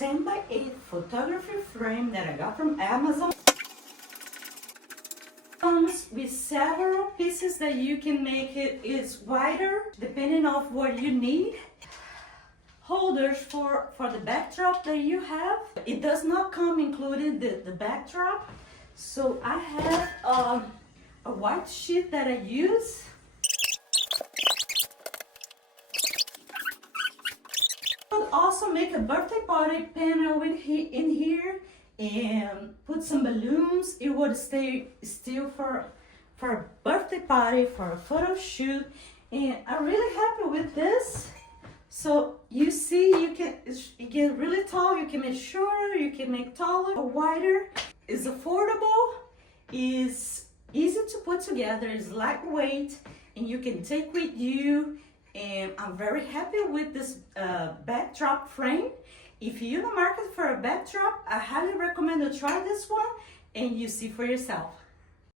10x8 photography frame that I got from Amazon. Comes with several pieces that you can make it is wider depending on what you need. Holders for the backdrop that you have. It does not come including the backdrop. So I have a white sheet that I use. Could also make a birthday party panel in here and put some balloons. It would stay still for a birthday party, for a photo shoot, and I'm really happy with this. So you see, it get really tall, you can make shorter, you can make taller or wider. It's affordable, is easy to put together, it's lightweight, and you can take with you. And I'm very happy with this backdrop frame. If you're in the market for a backdrop, I highly recommend to try this one and you see for yourself.